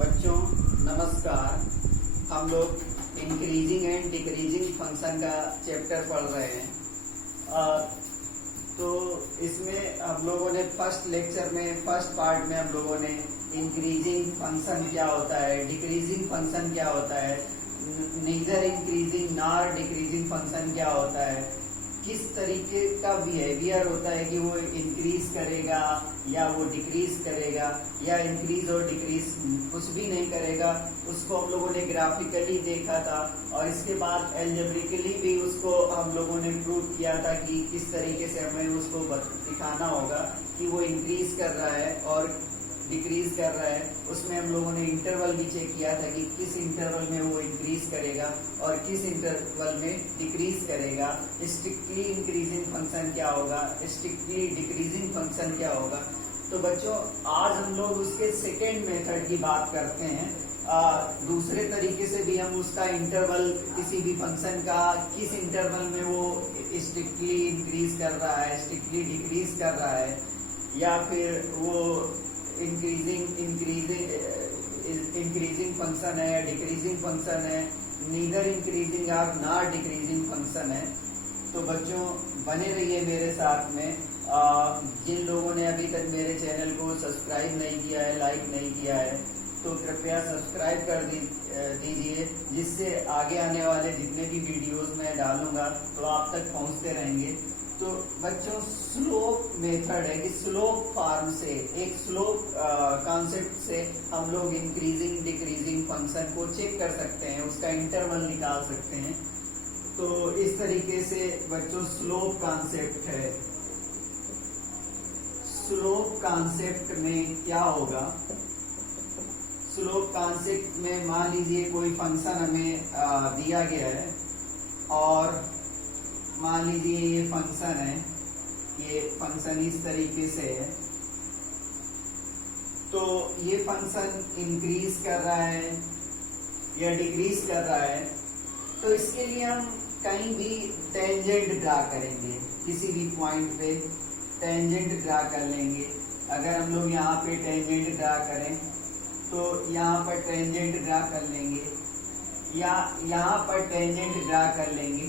बच्चों नमस्कार। हम लोग इंक्रीजिंग एंड डिक्रीजिंग फंक्शन का चैप्टर पढ़ रहे हैं। तो इसमें हम लोगों ने फर्स्ट लेक्चर में फर्स्ट पार्ट में हम लोगों ने इंक्रीजिंग फंक्शन क्या होता है, डिक्रीजिंग फंक्शन क्या होता है, neither increasing nor decreasing function क्या होता है, किस तरीके का बिहेवियर होता है कि वो इंक्रीज करेगा या वो डिक्रीज करेगा या इंक्रीज और डिक्रीज कुछ भी नहीं करेगा, उसको हम लोगों ने ग्राफिकली देखा था। और इसके बाद एल्जेब्रिकली भी उसको हम लोगों ने प्रूव किया था कि किस तरीके से हमें उसको दिखाना होगा कि वो इंक्रीज कर रहा है और डिक्रीज कर रहा है। उसमें हम लोगों ने इंटरवल भी चेक किया था कि किस इंटरवल में वो इंक्रीज करेगा और किस इंटरवल में डिक्रीज करेगा। स्ट्रिक्टली इंक्रीजिंग फंक्शन क्या होगा, स्ट्रिक्टली डिक्रीजिंग फंक्शन क्या होगा। तो बच्चों आज हम लोग उसके सेकेंड मेथड की बात करते हैं। दूसरे तरीके से भी हम उसका इंटरवल किसी भी फंक्शन का किस इंटरवल में वो स्ट्रिक्टली इंक्रीज कर रहा है, स्ट्रिक्टली डिक्रीज कर रहा है, या फिर वो इंक्रीजिंग फंक्शन है या डिक्रीजिंग फंक्शन है, नीदर इंक्रीजिंग और नॉट डिक्रीजिंग फंक्शन है। तो बच्चों बने रहिए मेरे साथ में। जिन लोगों ने अभी तक मेरे चैनल को सब्सक्राइब नहीं किया है, लाइक नहीं किया है, तो कृपया सब्सक्राइब कर दीजिए, जिससे आगे आने वाले जितने भी वीडियोस मैं डालूंगा तो आप तक पहुंचते रहेंगे। तो बच्चों स्लोप मेथड है कि स्लोप फॉर्म से, एक स्लोप कॉन्सेप्ट से हम लोग इंक्रीजिंग डिक्रीजिंग फंक्शन को चेक कर सकते हैं, उसका इंटरवल निकाल सकते हैं। तो इस तरीके से बच्चों स्लोप कॉन्सेप्ट है। स्लोप कॉन्सेप्ट में क्या होगा, स्लोप कॉन्सेप्ट में मान लीजिए कोई फंक्शन हमें दिया गया है और मान लीजिए ये फंक्शन है, ये फंक्शन इस तरीके से है। तो ये फंक्शन इंक्रीज कर रहा है या डिक्रीज कर रहा है, तो इसके लिए हम कहीं भी टेंजेंट ड्रा करेंगे, किसी भी पॉइंट पे टेंजेंट ड्रा कर लेंगे। अगर हम लोग यहाँ पे टेंजेंट ड्रा करें तो यहाँ पर टेंजेंट ड्रा कर लेंगे, या यहाँ पर टेंजेंट ड्रा कर लेंगे,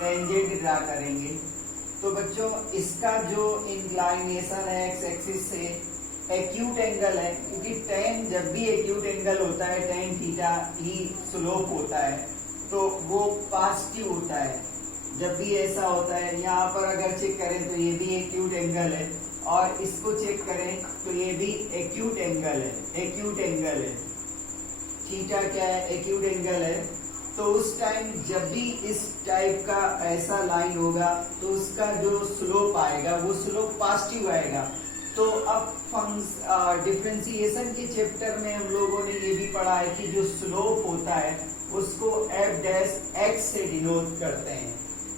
टेंजेंट ड्रा करेंगे। तो बच्चों इसका जो इंक्लाइनेशन है एक्स एक्सिस से एक्यूट एंगल है, क्योंकि टेन जब भी एक्यूट एंगल होता है टेन थीटा ही स्लोप होता है, तो वो पॉजिटिव होता है जब भी ऐसा होता है। यहाँ पर अगर चेक करें तो ये भी एक्यूट एंगल है, और इसको चेक करें तो ये भी एक्यूट एंगल है, एक्यूट एंगल है। थीटा क्या है, एक्यूट एंगल है। तो उस टाइम जब भी इस टाइप का ऐसा लाइन होगा तो उसका जो स्लोप आएगा वो स्लोप पॉजिटिव आएगा। तो अब डिफरेंशिएशन के चैप्टर में हम लोगों ने ये भी पढ़ा है कि जो स्लोप होता है उसको एफ डैश एक्स से डिनोट करते हैं।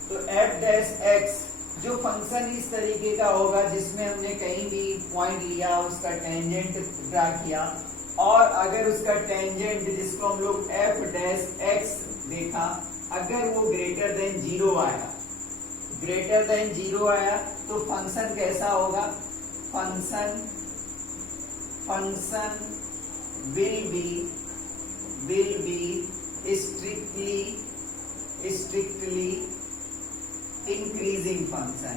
तो एफ डैश एक्स जो फंक्शन इस तरीके का होगा जिसमें हमने कहीं भी पॉइंट लिया, उसका टेंजेंट ड्रा किया, और अगर उसका टेंजेंट जिसको हम लोग एफ डैश एक्स देखा, अगर वो ग्रेटर देन जीरो आया, ग्रेटर देन जीरो आया, तो फंक्शन कैसा होगा, function will B strictly increasing function,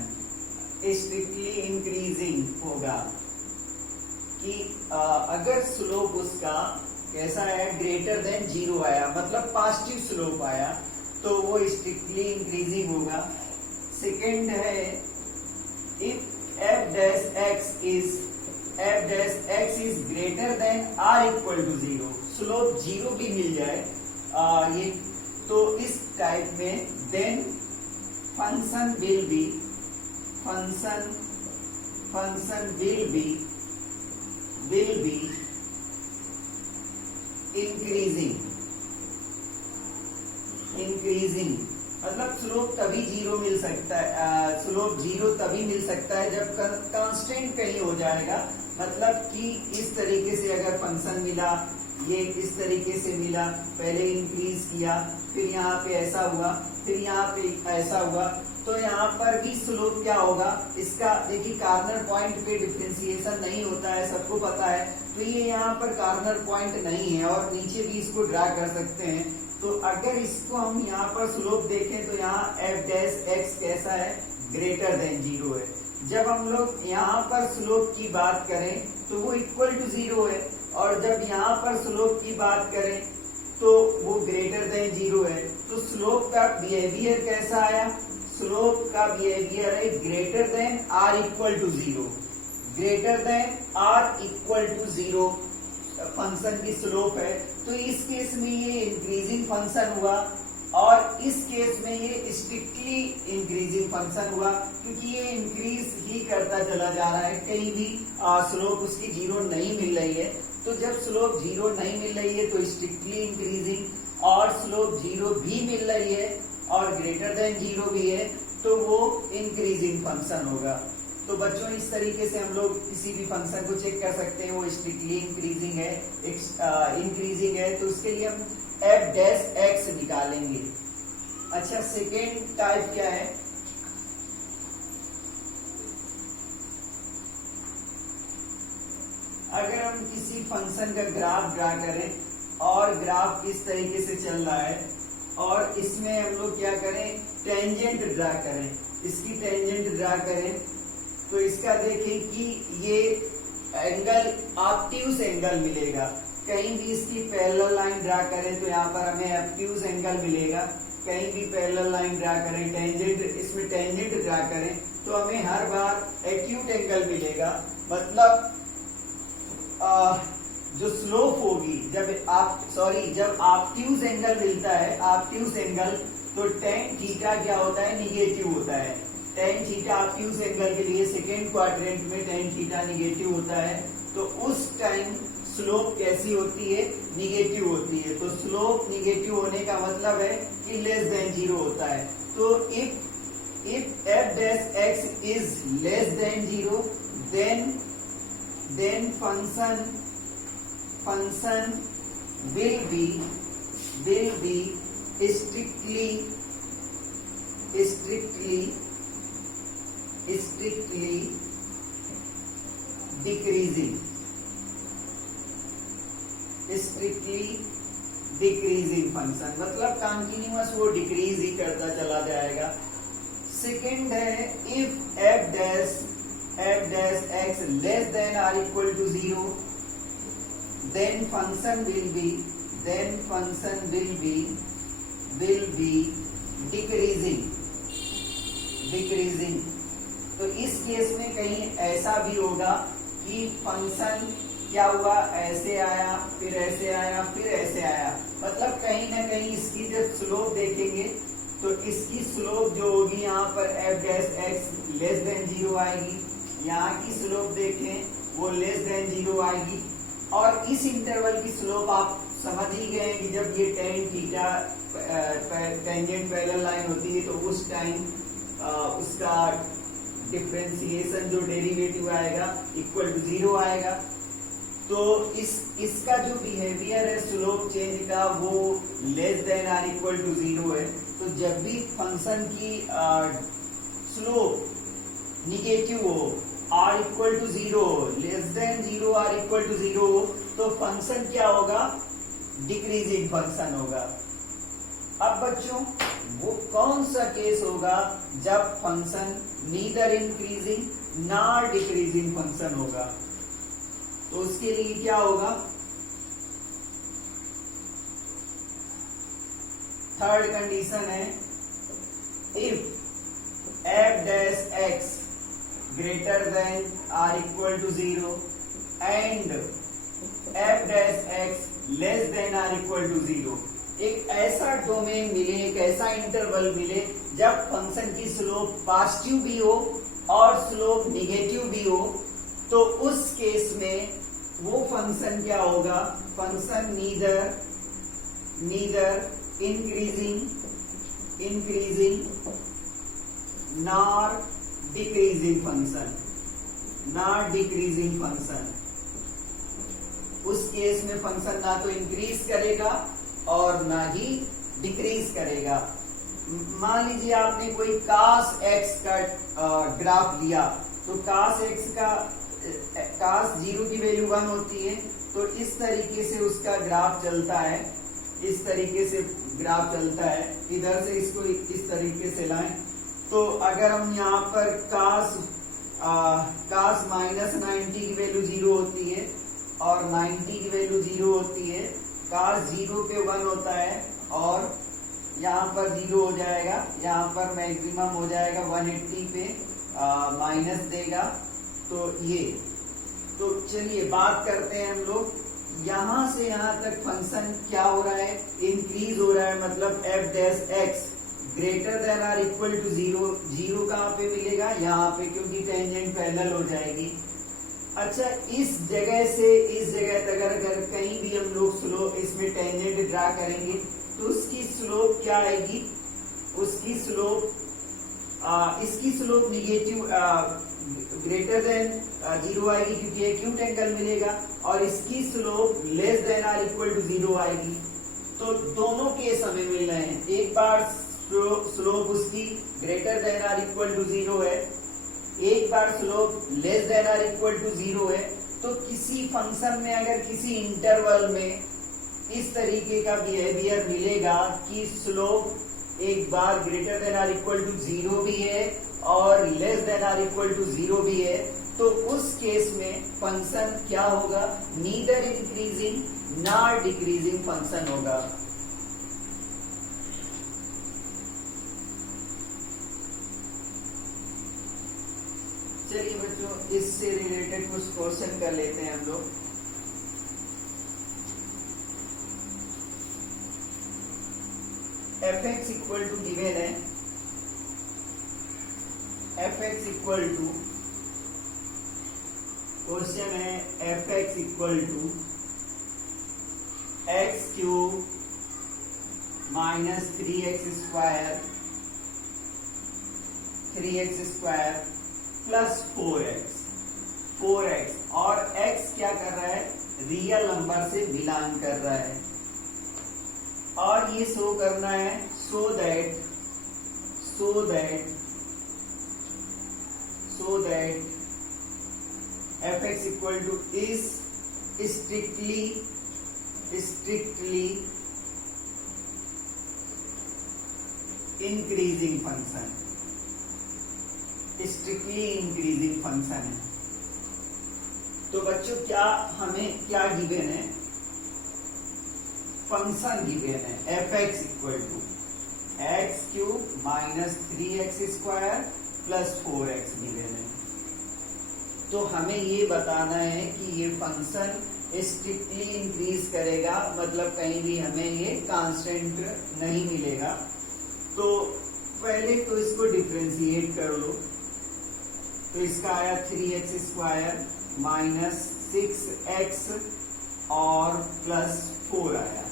strictly increasing होगा कि अगर स्लोप उसका कैसा है, ग्रेटर देन जीरो आया, मतलब पॉजिटिव स्लोप आया, तो वो स्ट्रिक्टली इंक्रीजिंग होगा। सेकेंड है if f dash x is greater than or equal to zero, slope zero भी मिल जाए ये, तो इस टाइप में then function will be increasing, मतलब स्लोप तभी जीरो मिल सकता है, स्लोप जीरो तभी मिल सकता है जब कांस्टेंट कहीं हो जाएगा। मतलब कि इस तरीके से अगर फंक्शन मिला, ये इस तरीके से मिला, पहले इंक्रीज किया, फिर यहाँ पे ऐसा हुआ, फिर यहाँ पे ऐसा हुआ, तो यहाँ पर भी स्लोप क्या होगा इसका, देखिए कार्नर पॉइंट पे डिफरेंशिएशन नहीं होता है, सबको पता है। तो ये यहाँ पर कार्नर पॉइंट नहीं है और नीचे भी इसको ड्रा कर सकते हैं। तो अगर इसको हम यहाँ पर स्लोप देखें तो यहाँ एफ डैश एक्स कैसा है, ग्रेटर देन 0 है। जब हम लोग यहाँ पर स्लोप की बात करें तो वो इक्वल टू 0 है, और जब यहाँ पर स्लोप की बात करें तो वो ग्रेटर देन 0 है। तो स्लोप का बिहेवियर कैसा आया, स्लोप का बिहेवियर है greater than or equal to 0, greater than or equal to 0 function की स्लोप है। तो इस केस में ये इंक्रीजिंग फंक्शन हुआ और इस केस में ये स्ट्रिक्टली इंक्रीजिंग फंक्शन हुआ, क्योंकि ये इंक्रीज ही करता चला जा रहा है, कहीं भी स्लोप उसकी 0 नहीं मिल रही है। तो जब स्लोप 0 नहीं मिल रही है तो स्ट्रिक्टली इंक्रीजिंग, और स्लोप 0 भी मिल रही है और ग्रेटर देन 0 भी है तो वो इंक्रीजिंग फंक्शन होगा। तो बच्चों इस तरीके से हम लोग किसी भी फंक्शन को चेक कर सकते हैं, वो स्ट्रिक्टली इंक्रीजिंग है, इंक्रीजिंग है, तो उसके लिए हम एफ डैश एक्स निकालेंगे। अच्छा, सेकेंड टाइप क्या है, अगर हम किसी फंक्शन का ग्राफ ड्रा करें और ग्राफ इस तरीके से चल रहा है और इसमें हम लोग क्या करें, टेंजेंट ड्रा करें, इसकी टेंजेंट ड्रा करें, तो इसका देखें कि ये एंगल ऑब्ट्यूज एंगल मिलेगा। कहीं भी इसकी पैरेलल लाइन ड्रा करें तो यहाँ पर हमें ऑब्ट्यूज एंगल मिलेगा, कहीं भी पैरेलल लाइन ड्रा करें, टेंजेंट इसमें टेंजेंट ड्रा करें तो हमें हर बार एक्यूट एंगल मिलेगा। मतलब जो स्लोप होगी जब ऑब्ट्यूज एंगल मिलता है, ऑब्ट्यूज एंगल, तो टेन थीटा क्या होता है, निगेटिव होता है। टेन थीटा ऑब्ट्यूज एंगल के लिए सेकेंड क्वाड्रेंट में टेन थीटा निगेटिव होता है, तो उस टाइम स्लोप कैसी होती है, निगेटिव होती है। तो स्लोप निगेटिव होने का मतलब है कि लेस देन 0 होता है। तो if f dash x is less than 0 then function will be strictly decreasing function, मतलब कंटिन्यूअस वो डिक्रीज ही करता चला जाएगा। सेकेंड है if f dash x less than or equal to 0 then function will be decreasing। तो इस case में कहीं ऐसा भी होगा कि फंक्शन क्या हुआ, ऐसे आया, फिर ऐसे आया, फिर ऐसे आया, मतलब कहीं ना कहीं इसकी जब स्लोप देखेंगे तो इसकी स्लोप जो होगी यहाँ पर F dash x less than 0 आएगी, यहाँ की स्लोप देखें वो लेस देन 0 आएगी, और इस इंटरवल की स्लोप आप समझ ही गए कि जब ये tan theta tangent parallel line होती है तो उस टाइम उसका डिफरेंशिएशन जो डेरिवेटिव आएगा इक्वल टू 0 आएगा। तो इसका जो बिहेवियर है स्लोप चेंज का वो less than or equal to 0 है। तो जब भी फंक्शन की स्लोप निगेटिव हो, आर इक्वल टू 0 हो, less than 0 or equal to 0 हो, तो फंक्शन क्या होगा, डिक्रीजिंग फंक्शन होगा। अब बच्चों वो कौन सा केस होगा जब function neither increasing nor decreasing function होगा, तो उसके लिए क्या होगा, थर्ड कंडीशन है if f dash x greater than or equal to 0 and f dash x less than or equal to 0। एक ऐसा डोमेन मिले, एक ऐसा इंटरवल मिले जब फंक्शन की स्लोप पॉजिटिव भी हो और स्लोप निगेटिव भी हो, तो उस केस में वो फंक्शन क्या होगा, function neither increasing nor decreasing function. उस केस में फंक्शन ना तो इंक्रीज करेगा और ना ही डिक्रीज करेगा। मान लीजिए आपने कोई cos x का ग्राफ लिया, तो cos x का cos 0 की वैल्यू 1 होती है, तो इस तरीके से उसका ग्राफ चलता है, इस तरीके से ग्राफ चलता है। इधर से इसको इस तरीके से लाएं, तो अगर हम यहाँ पर cos माइनस 90 की वैल्यू 0 होती है और 90 की वैल्यू 0 होती है, cos 0 पे 1 होता है और यहाँ पर 0 हो जाएगा, यहाँ पर मैक्सिमम हो जाएगा 180 पे माइनस देगा। तो ये, तो चलिए बात करते हैं हम लोग, यहां से यहां तक फंक्शन क्या हो रहा है, इंक्रीज हो रहा है, मतलब f dash x greater than or equal to 0। 0 कहाँ पे मिलेगा, यहाँ पे, क्योंकि टेंजेंट पैरेलल हो जाएगी। अच्छा, इस जगह से इस जगह तक अगर कहीं भी हम लोग स्लोप इसमें टेंजेंट ड्रा करेंगे तो उसकी स्लोप क्या आएगी, उसकी स्लोप इसकी स्लोप निगेटिव ग्रेटर देन 0 आएगी, क्योंकि एक्यूट एंगल मिलेगा, और इसकी slope less than or equal to 0 आएगी। तो दोनों केस हमें मिल रहे हैं, एक बार स्लोप उसकी greater than or equal to 0 है, एक बार slope less than or equal to 0 है। तो किसी फंक्शन में अगर किसी इंटरवल में इस तरीके का बिहेवियर मिलेगा कि स्लोप एक बार greater than or equal to 0 भी है और less than or equal to 0 भी है, तो उस केस में फंक्शन क्या होगा, neither increasing nor decreasing function होगा। चलिए बच्चों, इससे रिलेटेड कुछ क्वेश्चन कर लेते हैं हम लोग। F x equal to given है, f x equal to, question है f x equal to x cube minus 3x square plus 4x, और x क्या कर रहा है, रियल नंबर से मिलान कर रहा है, और ये शो करना है so that f x equal to is strictly increasing function, strictly increasing function है। तो बच्चों क्या हमें क्या गिवन है, फंक्शन गिवन है f x equal to x cube minus 3x square plus 4x given है। तो हमें ये बताना है कि ये फंक्शन स्ट्रिक्टली इंक्रीज करेगा, मतलब कहीं भी हमें ये कांस्टेंट नहीं मिलेगा। तो पहले तो इसको डिफरेंशिएट कर लो, तो इसका आया 3x स्क्वायर माइनस 6x और प्लस 4 आया,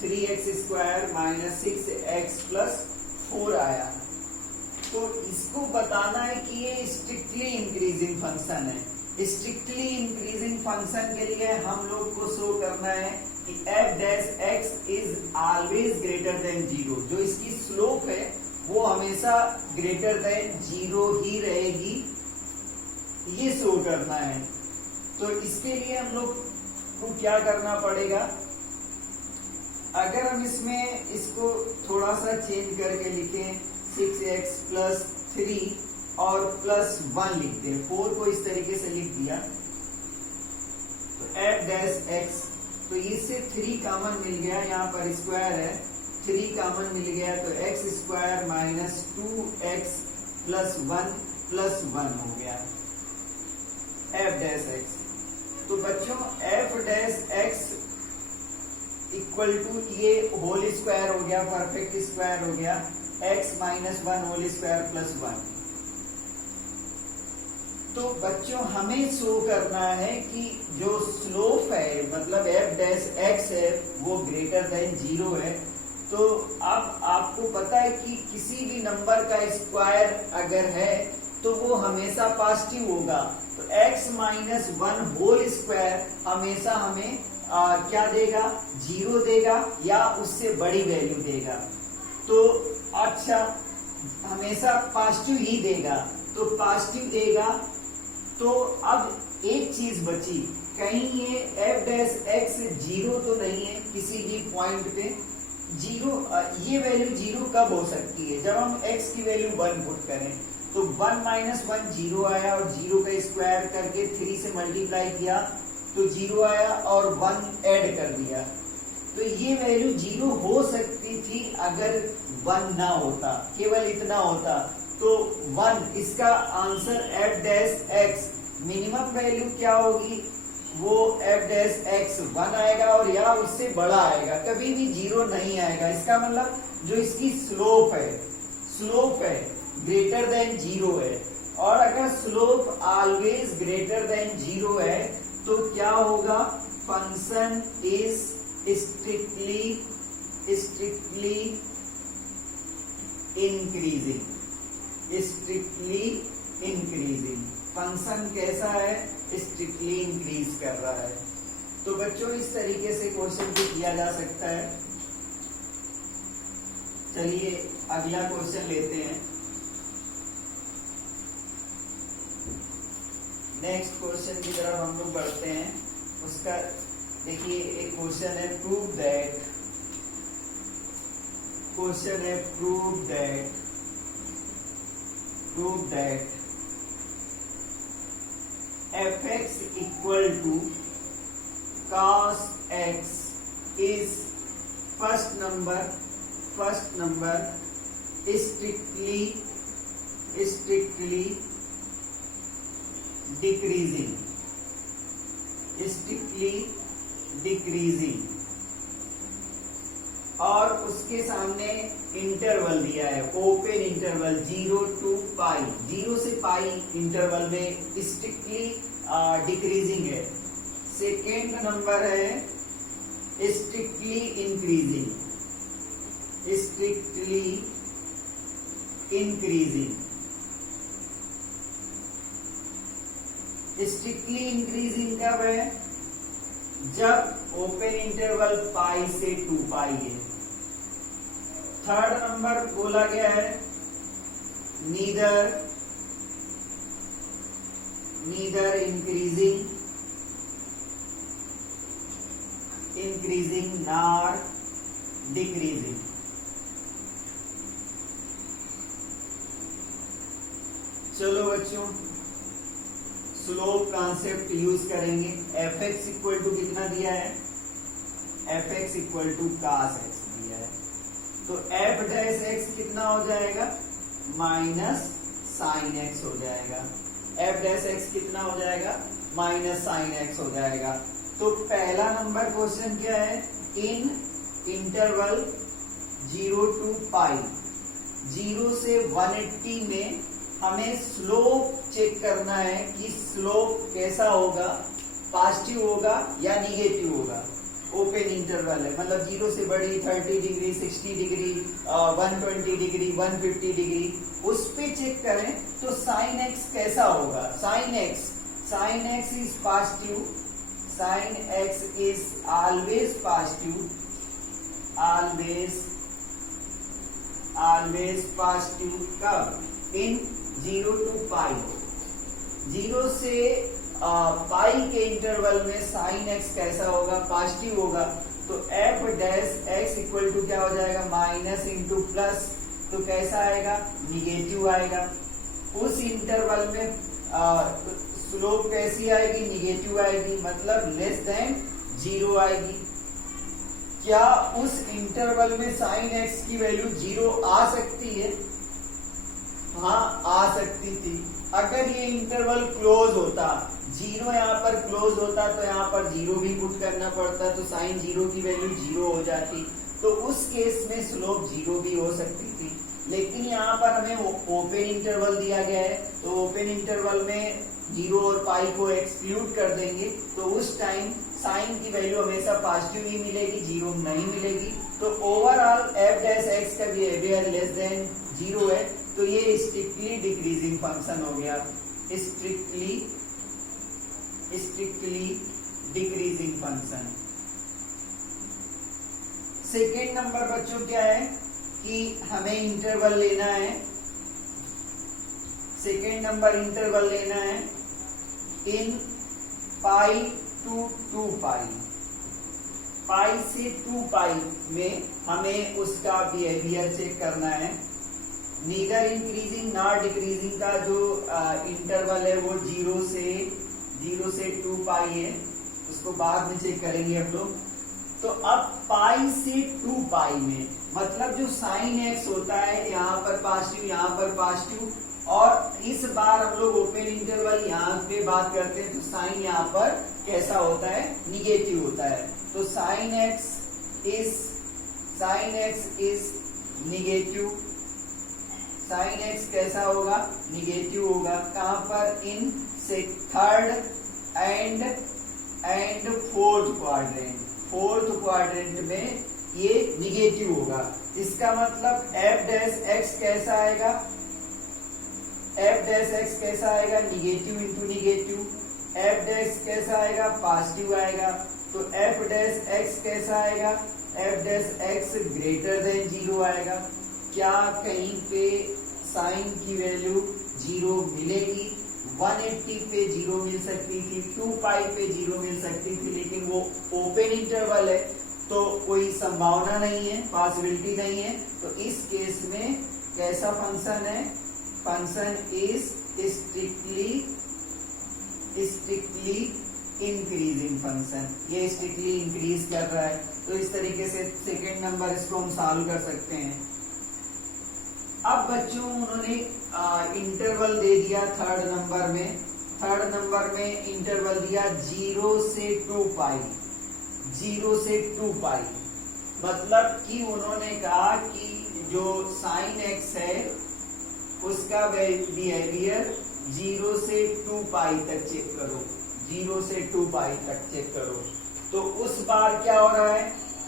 3x square minus 6x plus 4 आया। तो इसको बताना है कि ये स्ट्रिक्टली इंक्रीजिंग फंक्शन है। स्ट्रिक्टली इंक्रीजिंग फंक्शन के लिए हम लोग को शो करना है कि f dash x is always greater than 0, जो इसकी स्लोप है वो हमेशा ग्रेटर देन 0 ही रहेगी, ये शो करना है। तो इसके लिए हम लोग को क्या करना पड़ेगा, अगर हम इसमें इसको थोड़ा सा चेंज करके लिखें 6x प्लस 3 और प्लस 1 लिख दें, 4 को इस तरीके से लिख दिया, तो f डैश x, तो इससे 3 कॉमन मिल गया, यहाँ पर स्क्वायर है, 3 कॉमन मिल गया, तो x square minus 2x plus 1 plus 1 हो गया f डैश x। तो बच्चों f dash x equal to ये होल स्क्वायर हो गया, परफेक्ट स्क्वायर हो गया, x minus 1 whole square plus 1। तो बच्चों हमें शो करना है कि जो स्लोप है, मतलब f डैश x है, वो ग्रेटर देन 0 है। तो अब आपको पता है कि किसी भी नंबर का स्क्वायर अगर है तो वो हमेशा पॉजिटिव होगा, तो x माइनस 1 होल स्क्वायर हमेशा हमें क्या देगा, 0 देगा या उससे बड़ी वैल्यू देगा। तो अच्छा हमेशा पॉजिटिव ही देगा, तो पॉजिटिव देगा। तो अब एक चीज बची, कहीं ये एफ डैश एक्स जीरो तो नहीं है किसी भी पॉइंट पे जीरो। ये वैल्यू जीरो कब हो सकती है, जब हम x की वैल्यू 1 पुट करें। तो 1 माइनस 1 जीरो आया और जीरो का स्क्वायर करके 3 से मल्टीप्लाई किया तो जीरो आया और 1 ऐड कर दिया। तो ये वैल्यू जीरो हो सकती थी अगर 1 ना होता, केवल इतना होता। तो 1, इसका answer F dash x minimum value क्या होगी, वो एफ डैश एक्स 1 आएगा और या उससे बड़ा आएगा, कभी भी जीरो नहीं आएगा। इसका मतलब जो इसकी स्लोप है ग्रेटर देन जीरो है, और अगर slope always greater than zero है तो क्या होगा, function is strictly increasing. Function कैसा है, स्ट्रिक्टली इंक्रीज कर रहा है। तो बच्चों इस तरीके से क्वेश्चन भी किया जा सकता है। चलिए अगला क्वेश्चन लेते हैं। नेक्स्ट क्वेश्चन की तरफ हम लोग बढ़ते हैं। उसका देखिए एक क्वेश्चन है, prove that fx equal to cos x is first number strictly decreasing, और उसके सामने इंटरवल दिया है, ओपन इंटरवल 0 to पाई, 0 से पाई इंटरवल में स्ट्रिक्टली डिक्रीजिंग है। सेकेंड नंबर है स्ट्रिक्टली इंक्रीजिंग। स्ट्रिक्टली इंक्रीजिंग कब है, जब ओपन इंटरवल पाई से 2 पाई है। थर्ड नंबर बोला गया है नीदर increasing nor decreasing। चलो बच्चों स्लोप कॉन्सेप्ट यूज करेंगे। fx इक्वल टू कितना दिया है, fx equal to cos x दिया है, तो f डैश x कितना हो जाएगा, माइनस साइन x हो जाएगा। f डैश x कितना हो जाएगा, माइनस साइन x हो जाएगा। तो पहला नंबर क्वेश्चन क्या है, इन इंटरवल 0 to पाई, 0 से 180 में हमें स्लोप चेक करना है कि स्लोप कैसा होगा, पॉजिटिव होगा या निगेटिव होगा। ओपन इंटरवल है, मतलब 0 से बड़ी 30 डिग्री, 60 डिग्री, 120 डिग्री, 150 डिग्री, उस पे चेक करें तो साइन एक्स कैसा होगा। Sine x is positive, sine x is always positive, always positive. कब, इन 0 to पाई, 0 से पाई के इंटरवल में साइन एक्स कैसा होगा, पॉजिटिव होगा। तो f dash x equal to क्या हो जाएगा, माइनस इंटू प्लस, तो कैसा आएगा, निगेटिव आएगा। उस इंटरवल में स्लोप कैसी आएगी, निगेटिव आएगी, मतलब लेस देन 0 आएगी। क्या उस इंटरवल में साइन एक्स की वैल्यू 0 आ सकती है, हाँ आ सकती थी। अगर ये इंटरवल क्लोज होता, 0 यहाँ पर क्लोज होता तो यहाँ पर 0 भी पुट करना पड़ता, तो साइन 0 की वैल्यू 0 हो जाती, तो उस केस में स्लोप 0 भी हो सकती थी। लेकिन यहाँ पर हमें ओपन इंटरवल दिया गया है, तो ओपन इंटरवल में 0 और पाई को एक्सक्लूड कर देंगे, तो उस टाइम साइन की वैल्यू हमेशा पॉजिटिव ही मिलेगी, 0 नहीं मिलेगी। तो ओवरऑल एफ डैश एक्स का बिहेवियर लेस देन 0 है, तो ये स्ट्रिक्टली डिक्रीजिंग फंक्शन हो गया, strictly decreasing function. Second number बच्चों क्या है, कि हमें इंटरवल लेना है, सेकेंड नंबर इंटरवल लेना है इन पाई टू 2 पाई, पाई से 2 पाई में हमें उसका बिहेवियर चेक करना है। नीदर इंक्रीजिंग नॉट डिक्रीजिंग का जो इंटरवल है वो 0 से 2 पाई है, उसको बाद में चेक करेंगे हम लोग। तो अब पाई से 2 पाई में मतलब जो साइन एक्स होता है यहाँ पर पॉजिटिव, यहाँ पर पॉजिटिव, और इस बार हम लोग ओपन इंटरवल यहाँ पे बात करते हैं तो साइन यहाँ पर कैसा होता है, निगेटिव होता है। तो sine x is negative, sine x कैसा होगा, निगेटिव होगा। कहां पर, इन से थर्ड एंड फोर्थ क्वाड्रेंट में ये निगेटिव होगा। इसका मतलब एफ डैश एक्स कैसा आएगा, एफ डैश एक्स कैसा आएगा, negative into negative. F dash कैसा आएगा, पॉजिटिव आएगा। तो एफ डैश एक्स कैसा आएगा, F dash x greater then 0 आएगा। क्या कहीं पे साइन की वैल्यू 0 मिलेगी? 180 पे 0 मिल सकती थी, 2 पाई पे 0 मिल सकती थी, लेकिन वो ओपन इंटरवल है तो कोई संभावना नहीं है, पॉसिबिलिटी नहीं है। तो इस केस में कैसा फंक्शन है, function is strictly increasing function, ये स्ट्रिक्टली इंक्रीज कर रहा है। तो इस तरीके से सेकेंड नंबर इसको हम सॉल्व कर सकते हैं। अब बच्चों उन्होंने इंटरवल दे दिया थर्ड नंबर में इंटरवल दिया 0 से 2 पाई, 0 से 2 पाई। मतलब कि उन्होंने कहा कि जो साइन एक्स है उसका बिहेवियर 0 से 2 पाई तक चेक करो, 0 से 2 पाई तक चेक करो। तो उस बार क्या हो रहा है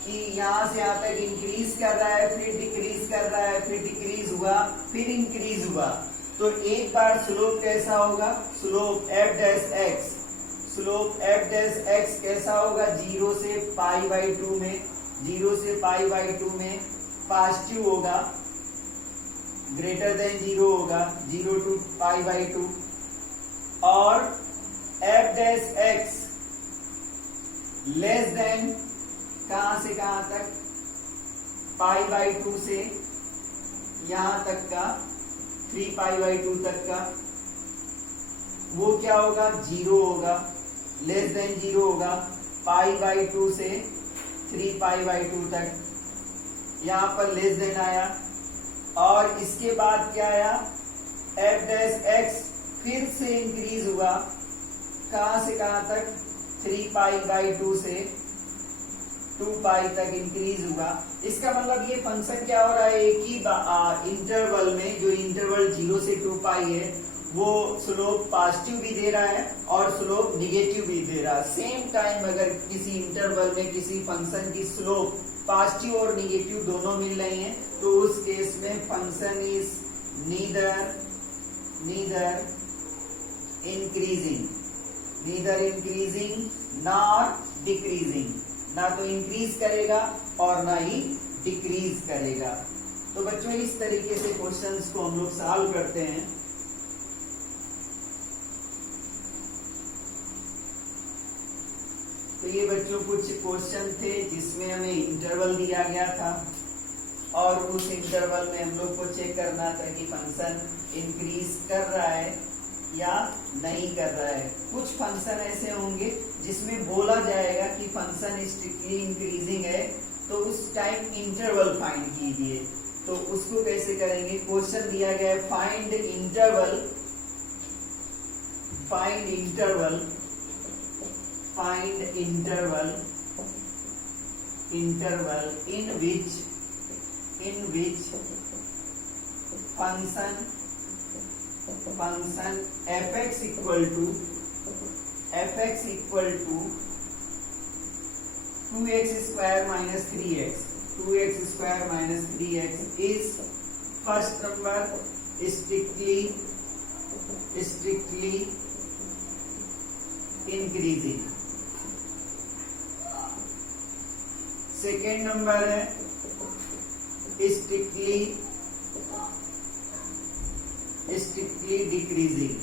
कि यहां से यहां तक इंक्रीज कर रहा है, फिर डिक्रीज कर रहा है, फिर डिक्रीज हुआ, फिर इंक्रीज हुआ। तो एक बार स्लोप कैसा होगा, स्लोप एफ डैश एक्स कैसा होगा, 0 से पाई बाई 2 में, 0 से पाई बाई 2 में पॉजिटिव होगा, ग्रेटर देन 0 होगा, 0 टू पाई बाई 2। और F dash x less then कहां से कहां तक, पाई बाई 2 से यहां तक का, 3 पाई बाई 2 तक का, वो क्या होगा, 0 होगा, लेस देन 0 होगा। पाई बाई 2 से 3 पाई बाई 2 तक, यहां पर लेस देन आया। और इसके बाद क्या आया, एफ डैश एक्स फिर से इंक्रीज हुआ, कहां से कहां तक, 3 पाई बाई 2 से 2 पाई तक इंक्रीज हुआ। इसका मतलब ये फंक्शन क्या हो रहा है, एक ही इंटरवल में, जो इंटरवल 0 से 2 पाई है वो स्लोप पॉजिटिव भी दे रहा है और स्लोप निगेटिव भी दे रहा है। सेम टाइम अगर किसी इंटरवल में किसी फंक्शन की स्लोप पॉजिटिव और निगेटिव दोनों मिल रही हैं तो उस केस में function is neither increasing not decreasing, ना तो इंक्रीज करेगा और ना ही डिक्रीज करेगा। तो बच्चों इस तरीके से क्वेश्चंस को हम लोग सॉल्व करते हैं। तो ये बच्चों कुछ क्वेश्चन थे जिसमें हमें इंटरवल दिया गया था और उस इंटरवल में हम लोग को चेक करना था कि फंक्शन इंक्रीज कर रहा है या नहीं कर रहा है। कुछ फंक्शन ऐसे होंगे जिसमें बोला जाएगा कि फंक्शन स्ट्रिक्टली इंक्रीजिंग है, तो उस टाइम इंटरवल फाइंड कीजिए। तो उसको कैसे करेंगे, क्वेश्चन दिया गया है find interval in which function fx equal to 2x square minus 3x is first number strictly increasing, second number है स्ट्रिक्टली डिक्रीजिंग,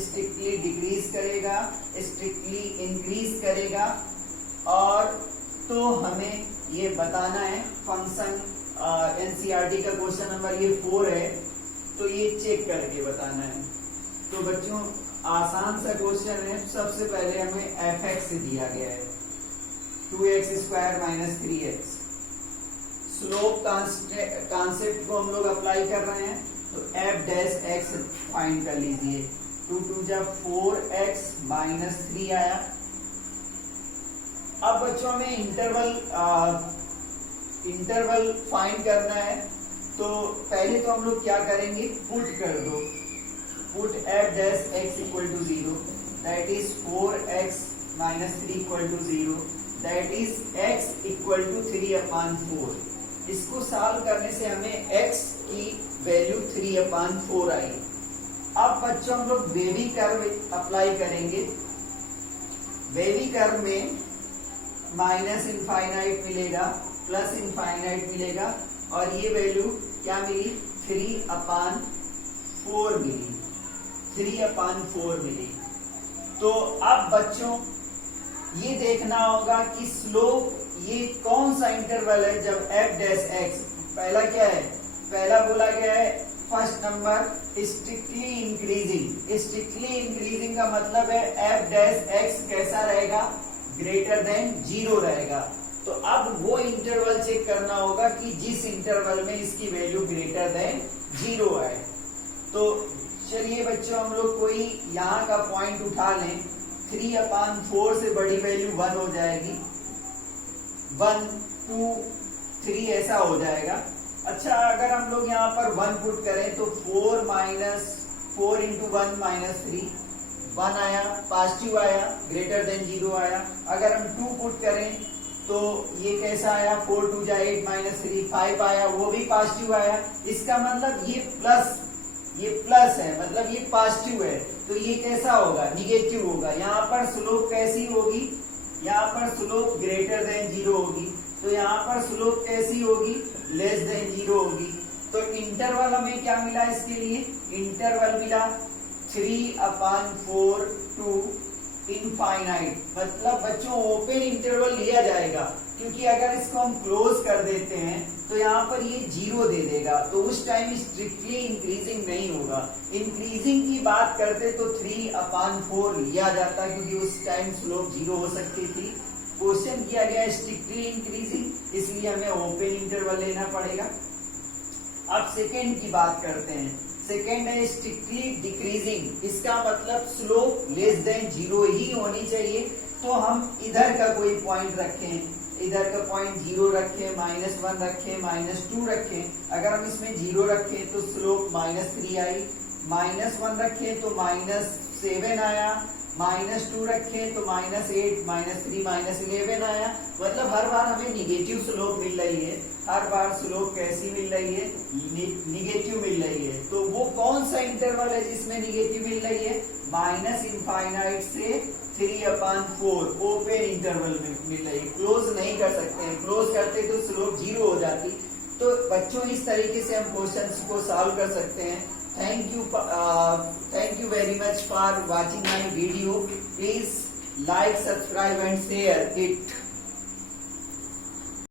स्ट्रिक्टली डिक्रीज करेगा, स्ट्रिक्टली इंक्रीज करेगा। और तो हमें ये बताना है फंक्शन, एनसीईआरटी का क्वेश्चन नंबर ये 4 है, तो ये चेक करके बताना है। तो बच्चों आसान सा क्वेश्चन है। सबसे पहले हमें f(x) दिया गया है 2x² - 3x। स्लोप कॉन्सेप्ट को हम लोग अप्लाई कर रहे हैं, तो f' फाइंड कर लीजिए। 2 2 जा 4x - 3 आया। अब बच्चों में इंटरवल फाइंड करना है, तो पहले तो हम लोग क्या करेंगे, पुट कर दो, put f' = 0, that is 4x - 3 = 0, that is x = 3/4। इसको सॉल्व करने से हमें x की वैल्यू 3/4 आई। अब बच्चों हम लोग वेवी कर्व अप्लाई करेंगे। वेवी कर्व में -∞ मिलेगा, +∞ मिलेगा, और ये वैल्यू क्या मिली, 3/4 मिली, 3/4 मिली। तो अब बच्चों ये देखना होगा कि स्लोप ये कौन सा इंटरवल है जब f'(x) पहला क्या है, पहला बोला गया है first number strictly increasing. Strictly increasing का मतलब है f'(x) कैसा रहेगा, ग्रेटर देन 0 रहेगा। तो अब वो इंटरवल चेक करना होगा कि जिस इंटरवल में इसकी वैल्यू ग्रेटर देन 0 आए। तो चलिए बच्चों हम लोग कोई यहाँ का पॉइंट उठा लें। 3/4 से बड़ी वैल्यू 1 हो जाएगी, 1 2 3 ऐसा हो जाएगा। अच्छा अगर हम लोग यहाँ पर 1 पुट करें तो 4 × 1 - 3, 1 आया, पॉजिटिव आया, ग्रेटर देन 0 आया। अगर हम 2 पुट करें तो ये कैसा आया, 4 2 जा 8 - 3, 5 आया, वो भी पॉजिटिव आया। इसका मतलब ये प्लस है, मतलब ये पॉजिटिव है, तो ये कैसा होगा, निगेटिव होगा। यहाँ पर स्लोप कैसी होगी, यहाँ पर स्लोप ग्रेटर देन 0 होगी, तो यहाँ पर स्लोप कैसी होगी, लेस देन 0 होगी। तो इंटरवल हमें क्या मिला, इसके लिए इंटरवल मिला 3/4 to इनफाइनाइट। मतलब बच्चों ओपन इंटरवल लिया जाएगा, क्योंकि अगर इसको हम क्लोज कर देते हैं तो यहाँ पर ये 0 दे देगा, तो उस टाइम स्ट्रिक्टली इंक्रीजिंग नहीं होगा। इंक्रीजिंग की बात करते तो 3/4 लिया जाता, क्योंकि उस टाइम स्लोप 0 हो सकती थी। क्वेश्चन किया गया स्ट्रिक्टली इंक्रीजिंग, इसलिए हमें ओपन इंटरवल लेना पड़ेगा। अब सेकेंड की बात करते हैं। सेकेंड है स्ट्रिक्टली डिक्रीजिंग। इसका मतलब स्लोप लेस देन 0 ही होनी चाहिए। तो हम इधर का कोई पॉइंट रखें, इधर का पॉइंट 0 रखें, -1 रखें, -2 रखें। अगर हम इसमें 0 रखें तो स्लोप -3 आई, -1 रखें तो -7 आया, -2 रखें तो -8, -3, -11 आया। मतलब हर बार हमें निगेटिव स्लोप मिल रही है, हर बार स्लोप कैसी मिल रही है, निगेटिव मिल रही है। तो वो कौन सा इंटरवल है जिसमें निगेटिव मिल रही है, -∞ से 3/4 ओपन इंटरवल में मिल रही है। क्लोज नहीं कर सकते हैं, क्लोज करते तो स्लोप 0 हो जाती। तो बच्चों इस तरीके से हम क्वेश्चंस को सॉल्व कर सकते हैं। Thank you very much for watching my video. Please like, subscribe and share it.